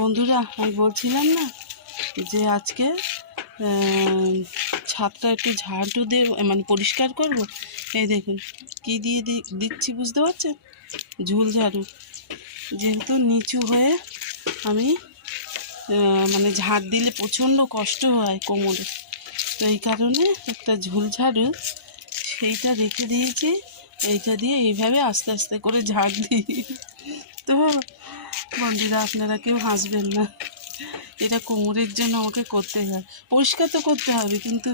বন্ধুরা, আমি বলছিলাম না যে আজকে ছাদটা একটু ঝাড়ু দিয়ে মানে পরিষ্কার করব। এই দেখুন কী দিয়ে দিচ্ছি, বুঝতে পারছেন? ঝুল ঝাড়ু। যেহেতু নিচু হয়ে আমি মানে ঝাড় দিলে প্রচণ্ড কষ্ট হয় কোমরে, তো এই কারণে একটা ঝুল ঝাড়ু সেইটা রেখে দিয়েছি। এইটা দিয়ে এইভাবে আস্তে আস্তে করে ঝাড় দিই। তো বন্ধুরা, আপনারা কেউ হাসবেন না, এটা কোমরের জন্য আমাকে করতে হয়। পরিষ্কার তো করতে হবে, কিন্তু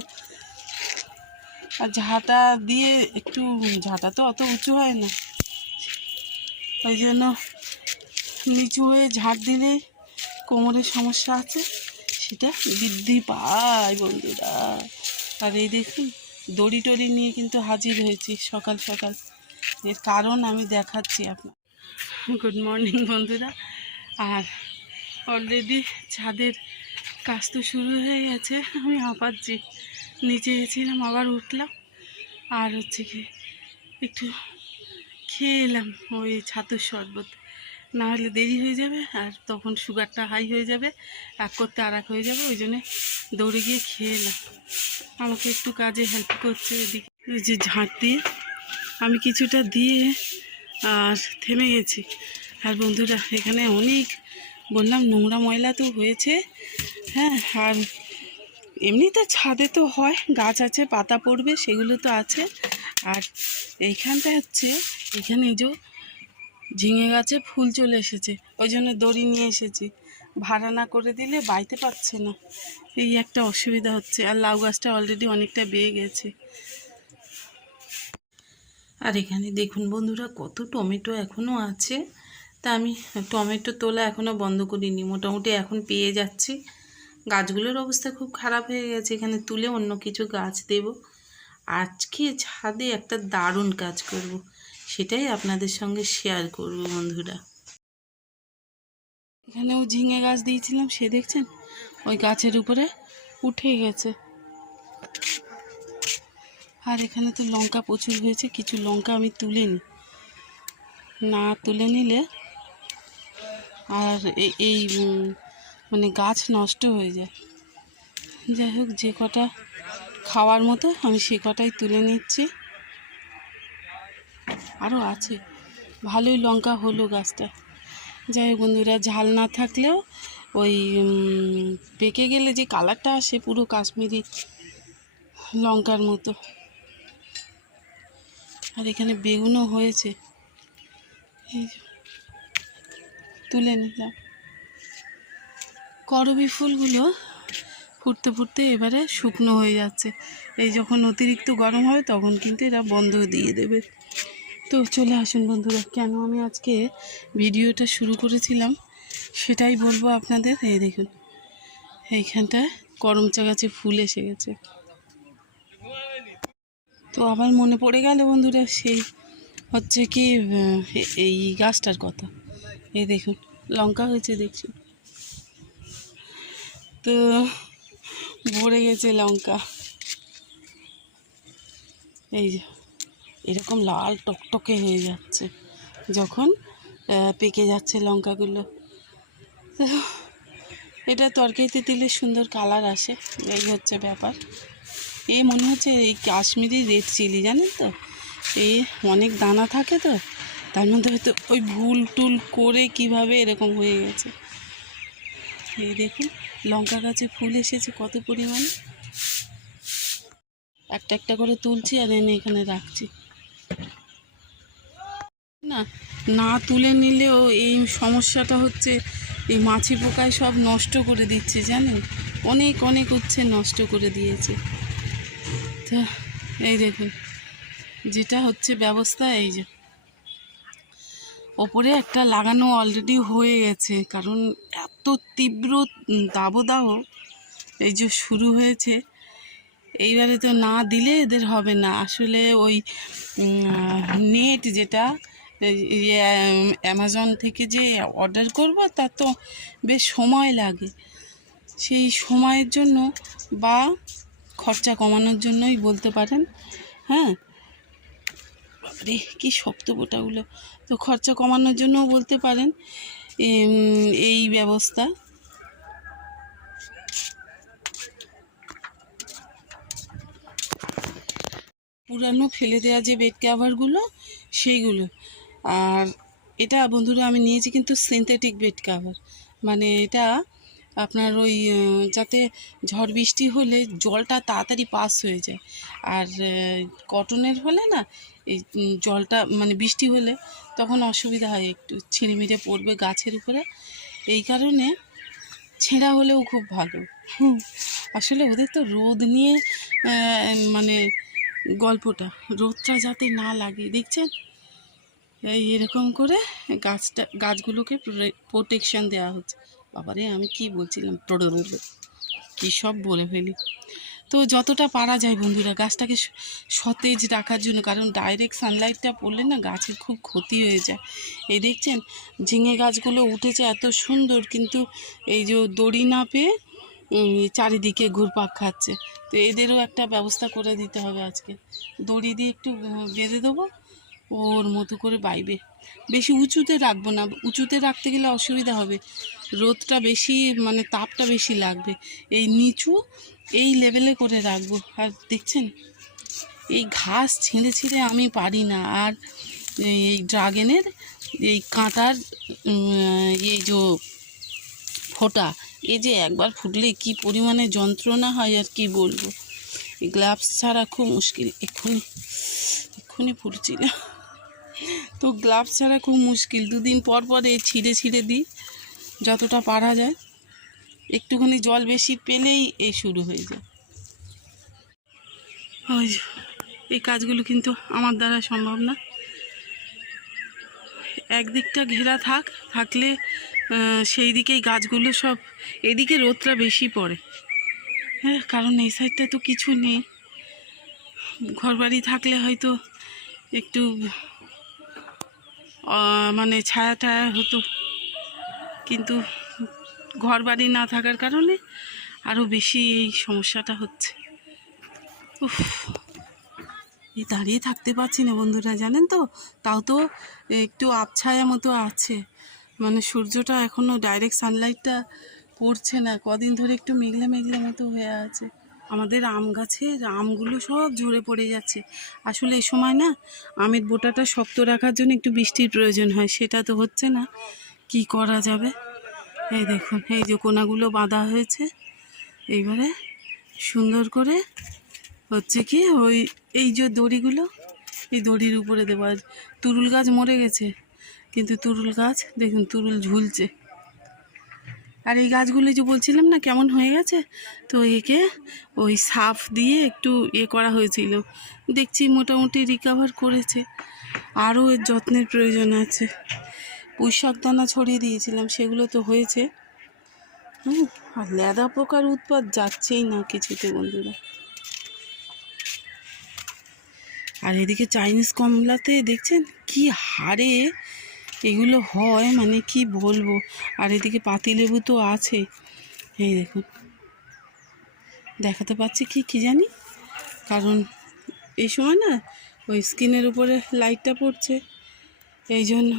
আর ঝাঁটা দিয়ে একটু, ঝাঁটা তো অত উঁচু হয় না, ওই জন্য নিচু হয়ে ঝাঁট দিলে কোমরের সমস্যা আছে সেটা বৃদ্ধি পায় বন্ধুরা। আর এই দেখুন দড়ি টড়ি নিয়ে কিন্তু হাজির হয়েছি সকাল সকাল। এর কারণ আমি দেখাচ্ছি আপনার। গুড মর্নিং বন্ধুরা। আর অলরেডি ছাদের কাজ তো শুরু হয়ে গেছে। আমি হাঁপাচ্ছি, নিচে গেছিলাম, আবার উঠলাম, আর হচ্ছে কি একটু খেয়ে এলাম ওই ছাতুর শরবত, না হলে দেরি হয়ে যাবে, আর তখন সুগারটা হাই হয়ে যাবে, এক করতে আর এক হয়ে যাবে। ওই জন্যে দৌড়ে গিয়ে খেয়ে এলাম। আমাকে একটু কাজে হেল্প করছে এদিকে, ওই যে ঝাঁট দিয়ে আমি কিছুটা দিয়ে আর থেমে গেছি। আর বন্ধুরা, এখানে অনেক বললাম নোংরা ময়লা তো হয়েছে। হ্যাঁ, আর এমনিতে ছাদে তো হয়, গাছ আছে, পাতা পড়বে, সেগুলো তো আছে। আর এইখানটা হচ্ছে, এখানে যে ঝিঙে গাছে ফুল চলে এসেছে, ওই জন্য দড়ি নিয়ে এসেছি। ভাড়া না করে দিলে বাইতে পারছে না, এই একটা অসুবিধা হচ্ছে। আর লাউ গাছটা অলরেডি অনেকটা বেয়ে গেছে। আর এখানে দেখুন বন্ধুরা, কত টমেটো এখনও আছে। তা আমি টমেটো তোলা এখনও বন্ধ করিনি, মোটামুটি এখন পেয়ে যাচ্ছি। গাছগুলোর অবস্থা খুব খারাপ হয়ে গেছে, এখানে তুলে অন্য কিছু গাছ দেব। আজকে ছাদে একটা দারুণ কাজ করব, সেটাই আপনাদের সঙ্গে শেয়ার করব বন্ধুরা। এখানেও ঝিঙে গাছ দিয়েছিলাম, সে দেখছেন ওই গাছের উপরে উঠে গেছে। আর এখানে তো লঙ্কা প্রচুর হয়েছে, কিছু লঙ্কা আমি তুলে নিই, না তুলে নিলে আর এই মানে গাছ নষ্ট হয়ে যায়। যাই হোক, যে কটা খাওয়ার মতো আমি সে কটাই তুলে নিচ্ছি। আরও আছে, ভালোই লঙ্কা হলো গাছটা। যাই হোক বন্ধুরা, ঝাল না থাকলেও ওই পেকে গেলে যে কালারটা আসে পুরো কাশ্মীরি লঙ্কার মতো। আর এখানে বেগুনও হয়েছে, এই তুলে নিলাম। করবী ফুলগুলো ফুটতে ফুটতে এবারে শুকনো হয়ে যাচ্ছে। এই যখন অতিরিক্ত গরম হবে তখন কিন্তু এরা বন্ধ দিয়ে দেবে। তো চলে আসুন বন্ধুরা, কেন আমি আজকে ভিডিওটা শুরু করেছিলাম সেটাই বলবো আপনাদের। এই দেখুন এইখানটায় করমচা গাছে ফুল এসে গেছে। তো আবার মনে পড়ে গেল বন্ধুরা, সেই হচ্ছে কি এই গাছটার কথা। এই দেখুন লঙ্কা হয়েছে দেখছি, তো ভরে গেছে লঙ্কা। এই যে এরকম লাল টকটকে হয়ে যাচ্ছে যখন পেকে যাচ্ছে লঙ্কাগুলো। তো এটা তরকারিতে দিলে সুন্দর কালার আসে, এই হচ্ছে ব্যাপার। এই মনে হচ্ছে এই কাশ্মীরি রেড চিলি, জানেন তো, এই অনেক দানা থাকে, তো তার মধ্যে হয়তো ওই ভুল টুল করে কিভাবে এরকম হয়ে গেছে। এই দেখুন লঙ্কা গাছে ফুল এসেছে কত পরিমাণে। একটা একটা করে তুলছি আর এনে এখানে রাখছি। না, না তুলে নিলেও এই সমস্যাটা হচ্ছে, এই মাছি পোকায় সব নষ্ট করে দিচ্ছে, জানেন, অনেক অনেক উচ্ছে নষ্ট করে দিয়েছে। তো এই দেখুন যেটা হচ্ছে ব্যবস্থা, এই যে ওপরে একটা লাগানো অলরেডি হয়ে গেছে, কারণ এত তীব্র দাবদাহ এই যে শুরু হয়েছে। এইবারে তো না দিলে এদের হবে না। আসলে ওই নেট যেটা অ্যামাজন থেকে যে অর্ডার করব, তার তো বেশ সময় লাগে। সেই সময়ের জন্য বা খরচা কমানোর জন্যই বলতে পারেন। হ্যাঁ, রে কি শক্ত বোটাগুলো, তো খরচা কমানোর জন্যও বলতে পারেন। এই ব্যবস্থা। পুরানো ফেলে দেওয়া যে বেড কাভারগুলো সেইগুলো। আর এটা বন্ধুরা আমি নিয়েছি কিন্তু সিনথেটিক বেড কাভার, মানে এটা আপনার ওই যাতে ঝড় বৃষ্টি হলে জলটা তাড়াতাড়ি পাস হয়ে যায়। আর কটনের হলে না এই জলটা মানে বৃষ্টি হলে তখন অসুবিধা হয়, একটু ছিঁড়েমিড়ে পড়বে গাছের উপরে, এই কারণে ছেঁড়া হলেও খুব ভালো। আসলে ওদের তো রোদ নিয়ে মানে গল্পটা, রোদটা যাতে না লাগে, দেখছেন এরকম করে গাছগুলোকে প্রোটেকশন দেওয়া হচ্ছে। বাবারে আমি কি বলছিলাম, কী সব বলে ফেলি। তো যতটা পারা যায় বন্ধুরা গাছটাকে সতেজ রাখার জন্য, কারণ ডাইরেক্ট সানলাইটটা পড়লে না গাছের খুব ক্ষতি হয়ে যায়। এই দেখছেন ঝিঙে গাছগুলো উঠেছে এত সুন্দর, কিন্তু এই যে দড়ি না পেয়ে চারিদিকে ঘুরপাক খাচ্ছে। তো এদেরও একটা ব্যবস্থা করে দিতে হবে আজকে, দড়ি দিয়ে একটু বেঁধে দেবো, ওর মতো করে বাইবে। বেশি উঁচুতে রাখবো না, উঁচুতে রাখতে গেলে অসুবিধা হবে, রোদটা বেশি মানে তাপটা বেশি লাগবে। এই নিচু এই লেভেলে করে রাখবো। আর দেখছেন এই ঘাস ছিঁড়ে ছিঁড়ে আমি পারি না। আর এই ড্রাগনের এই কাঁটার এই যে ফোঁটা, এই যে একবার ফুটলে কি পরিমাণে যন্ত্রণা হয় আর কি বলবো। এই গ্লাভস ছাড়া খুব মুশকিল। এক্ষুনি ফুটছিল, তো গ্লাভস ছাড়া খুব মুশকিল। দুদিন পর পর এই ছিঁড়ে ছিঁড়ে দিই যতটা পারা যায়, একটুখানি জল বেশি পেলেই এই শুরু হয়ে যায়। ওই এই কাজগুলো কিন্তু আমার দ্বারা সম্ভব না। একদিকটা ঘেরা থাকলে সেই দিকেই গাছগুলো সব, এদিকে রোদটা বেশি পড়ে, হ্যাঁ, কারণ এই সাইডটা তো কিছু নেই। ঘরবাড়ি থাকলে হয়তো একটু মানে ছায়া টায়া হতো, কিন্তু ঘরবাড়ি না থাকার কারণে আরও বেশি এই সমস্যাটা হচ্ছে। উফ, এই দাঁড়িয়ে থাকতে পারছি না বন্ধুরা, জানেন তো, তাও তো একটু আবছায়া মতো আছে, মানে সূর্যটা এখনও ডাইরেক্ট সানলাইটটা পড়ছে না, কদিন ধরে একটু মেঘলা মেঘলা মতো হয়ে আছে। আমাদের আম গাছের আমগুলো সব ঝরে পড়ে যাচ্ছে। আসলে এই সময় না আমের বোটাটা শক্ত রাখার জন্য একটু বৃষ্টির প্রয়োজন হয়, সেটা তো হচ্ছে না, কি করা যাবে। এই দেখুন এই যে কোনাগুলো বাঁধা হয়েছে, এইবারে সুন্দর করে হচ্ছে কি ওই এই যে দড়িগুলো, এই দড়ির উপরে দেবো। আর তুরুল গাছ মরে গেছে, কিন্তু তুরুল গাছ দেখুন তুরুল ঝুলছে। আর এই গাছগুলো যে বলছিলাম না কেমন হয়ে গেছে, তো একে ওই সাফ দিয়ে একটু করা হয়েছিল, দেখছি মোটামুটি রিকভার করেছে। আরও এর যত্নের প্রয়োজন আছে। পুঁই শাক দানা ছড়িয়ে দিয়েছিলাম, সেগুলো তো হয়েছে। আর লেদা পোকার উৎপাত যাচ্ছেই না কিছুতে বন্ধুরা। আর এদিকে চাইনিজ কমলাতে দেখছেন কি হারে এগুলো হয়, মানে কি বলবো। আর এদিকে পাতিলেবু তো আছে, এই দেখুন দেখাতে পাচ্ছি কি জানি, কারণ এই সময় না ওই স্কিনের উপরে লাইটটা পড়ছে এই জন্য।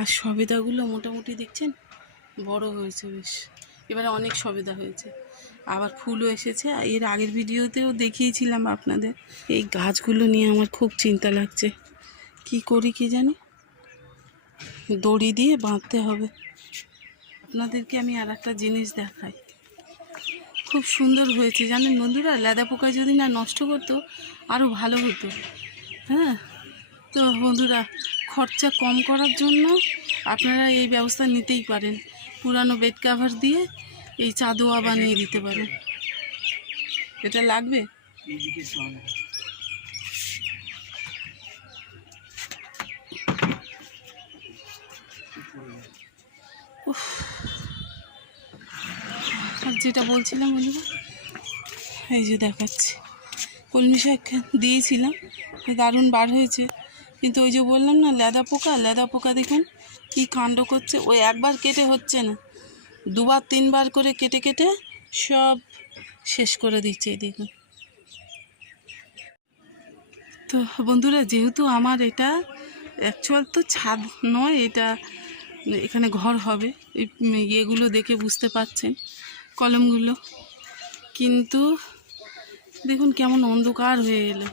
আর সবেদাগুলো মোটামুটি দেখছেন বড় হয়েছে বেশ, এবারে অনেক সবেদা হয়েছে, আবার ফুলও এসেছে। এর আগের ভিডিওতেও দেখিয়েছিলাম আপনাদের। এই গাছগুলো নিয়ে আমার খুব চিন্তা লাগছে, কি করি কি জানি, দড়ি দিয়ে বাঁধতে হবে। আপনাদেরকে আমি আর একটা জিনিস দেখাই, খুব সুন্দর হয়েছে জানেন বন্ধুরা। লেদা পোকা যদি না নষ্ট করতো আরও ভালো হতো। হ্যাঁ, তো বন্ধুরা খরচা কম করার জন্য আপনারা এই ব্যবস্থা নিতেই পারেন, পুরানো বেড কাভার দিয়ে এই চাদোয়া বানিয়ে দিতে পারেন। এটা লাগবে। আর যেটা বলছিলাম বন্ধুরা, এই যে দেখাচ্ছি কলমি শাক দিয়েছিলাম, দারুণ বার হয়েছে, কিন্তু ওই যে বললাম না লেদা পোকা দেখুন কি কাণ্ড করছে। ওই একবার কেটে হচ্ছে না, দুবার তিনবার করে কেটে কেটে সব শেষ করে দিচ্ছে। দেখুন তো বন্ধুরা, যেহেতু আমার এটা অ্যাকচুয়াল তো ছাদ নয়, এটা এখানে ঘর হবে। এই ইয়েগুলো দেখে বুঝতে পাচ্ছেন, কলমগুলো। কিন্তু দেখুন কেমন অন্ধকার হয়ে এলো।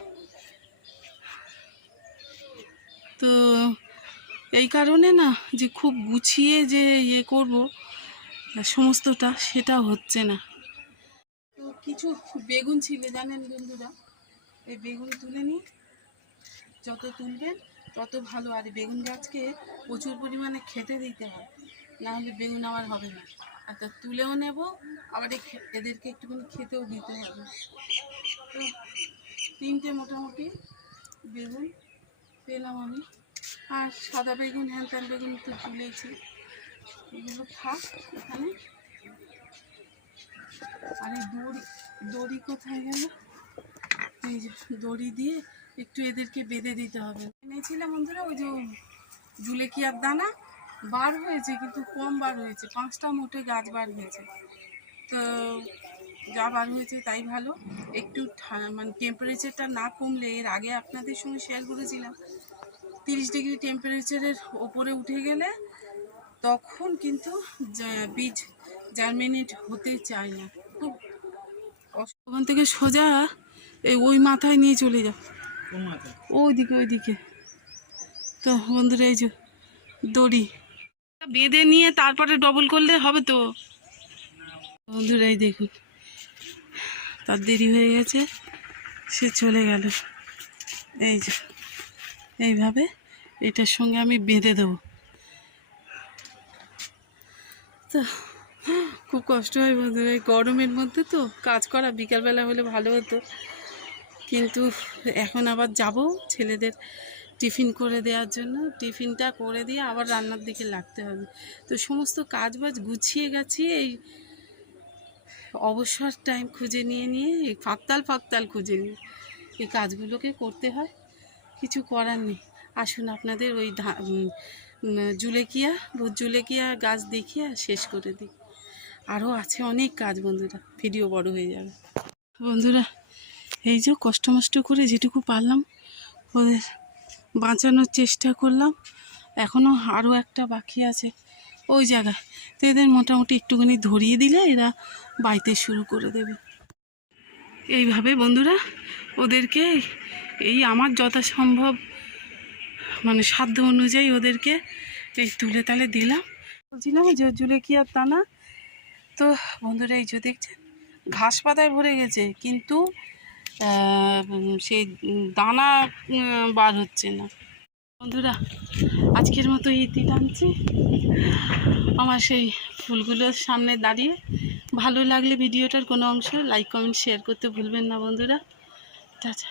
তো এই কারণে না যে খুব গুছিয়ে যে ইয়ে করব সমস্তটা, সেটা হচ্ছে না। তো কিছু বেগুন ছিল জানেন বন্ধুরা, এই বেগুন তুলে নিই, যত তুলবেন তত ভালো। আর বেগুন গাছকে প্রচুর পরিমাণে খেতে দিতে হয়, না হলে বেগুন আমার হবে না। আর তা তুলেও নেব, আবার এদেরকে একটুখানি খেতেও দিতে হবে। তো 3টে মোটামুটি বেগুন পেলাম আমি। আর সাদা বেগুন, হ্যান ত্যান বেগুন তো তুলেছি, এগুলো থাক এখানে। আর এই দড়ি কোথায় গেল? এই যে দড়ি দিয়ে একটু এদেরকে বেঁধে দিতে হবে। এনেছিলাম বন্ধুরা ওই যে জুলেকিয়ার দানা, বার হয়েছে কিন্তু কম বার হয়েছে, 5টা মোটে গাছ বার হয়েছে। তো যা বার হয়েছে তাই ভালো। একটু মানে টেম্পারেচারটা না কমলে, এর আগে আপনাদের সঙ্গে শেয়ার করেছিলাম 30 ডিগ্রি টেম্পারেচারের ওপরে উঠে গেলে তখন কিন্তু বীজ জার্মিনেট হতে চায় না। খুব ওখান থেকে সোজা ওই মাথায় নিয়ে চলে যাও, ওইদিকে। তো বন্ধুরা এই যে দড়ি বেঁধে নিয়ে তারপরে ডবল করলে হবে তো। বন্ধুরা এই দেখুন, তার দেরি হয়ে গেছে, সে চলে গেল। এই যে এইভাবে এটার সঙ্গে আমি বেঁধে দেবো। তো খুব কষ্ট হয় বন্ধুরা এই গরমের মধ্যে, তো কাজ করা বিকালবেলা হলে ভালো হতো। কিন্তু এখন আবার যাব ছেলেদের টিফিন করে দেওয়ার জন্য, টিফিনটা করে দিয়ে আবার রান্নার দিকে লাগতে হবে। তো সমস্ত কাজবাজ গুছিয়ে গেছি, এই অবসর টাইম খুঁজে নিয়ে এই ফাঁকতাল খুঁজে নিয়ে এই কাজগুলোকে করতে হয়, কিছু করার নেই। আসুন আপনাদের ওই জুলেকিয়া গাছ দেখিয়ে শেষ করে দিই। আরও আছে অনেক কাজ বন্ধুরা, ভিডিও বড় হয়ে যাবে। বন্ধুরা এই যে কষ্ট করে যেটুকু পারলাম ওদের বাঁচানোর চেষ্টা করলাম। এখনও আরও একটা বাকি আছে ওই জায়গায়। তো এদের মোটামুটি একটুখানি ধরিয়ে দিলে এরা বাইতে শুরু করে দেবে। এইভাবে বন্ধুরা ওদেরকে এই আমার যথাসম্ভব মানে সাধ্য অনুযায়ী ওদেরকে এই তুলে তালে দিলাম। বলছিলাম যে জুলেকিয়ার দানা। তো বন্ধুরা এই যে দেখছেন ঘাস পাতায় ভরে গেছে, কিন্তু সেই দানা বার হচ্ছে না। বন্ধুরা আজকের মতো ইতি টানছি আমার সেই ফুলগুলোর সামনে দাঁড়িয়ে। ভালো লাগলে ভিডিওটার কোনো অংশ লাইক কমেন্ট শেয়ার করতে ভুলবেন না বন্ধুরা। টাটা।